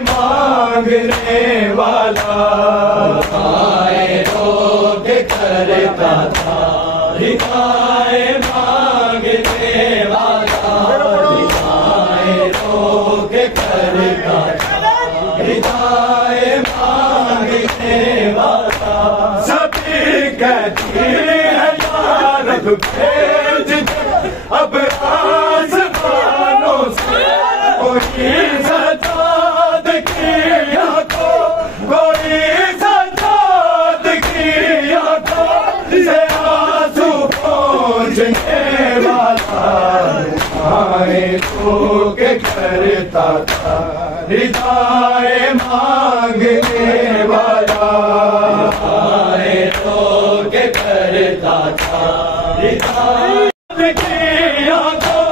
मांगने वाला आए रोग करता था, हिदाए मांगने वाला आए रोग करता था, हिदाए मांगने वाला। सभी कहती है यार भेज अब आसमानों से कोई सजाद किया को, कोई सजाद किया को, से आंसू पहुँचने वाला आए तो के करता था, हिदाए मांगने वाला आए तो के करता था, हिदाए किया को,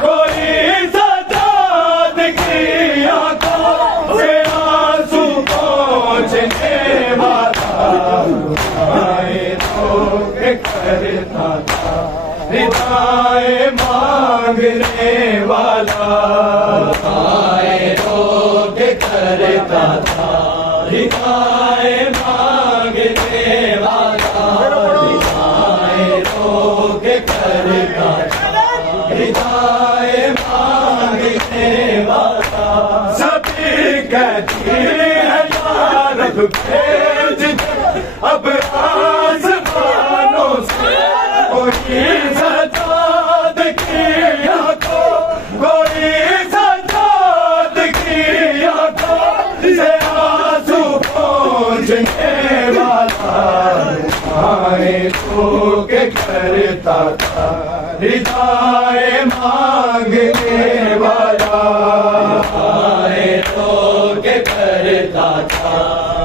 कोई सजाद किया को, से आंसू पहुँचने वाला आए तो के करता था, हिदाए मांगने वाला आए तो के करता था, हिदाए मांगने वाला हिदाए तो के करता था, हिदाए मांगने वाला। सभी कहती है यार भेज अब आसमानों से कोई सजाद किया को, कोई सजाद किया को, से आंसू पहुँचने वाला आए तो के करता था, हिदाए मांगने वाला आए तो के करता था,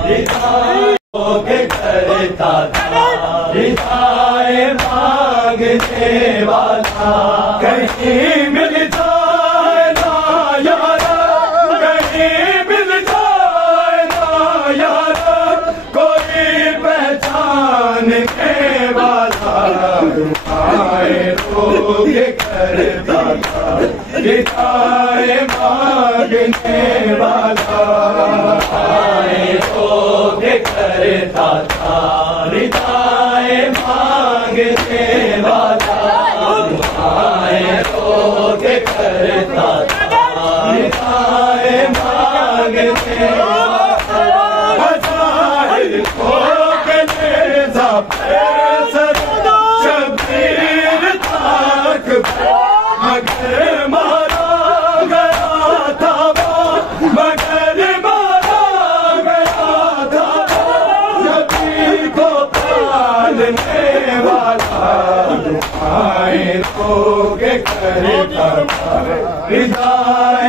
हिदाए तो के करता था, हिदाए मांगने वाला। कहीं मिल जाए ना यारा, कहीं मिल जाए ना यारा, कोई पहचानने वाला आए तो ये करता था, हिदाए मांगने वाला आए तो ये करता था, हिदाए मांगने वाला आए तो ये करता था, हिदाए मांगने वाला। हज़ार को कलेजा शबीर तक मगर मारा गया था वो, मगर मारा गया था वो, नबी को पालने वाला आए तो के करता था, हिदाए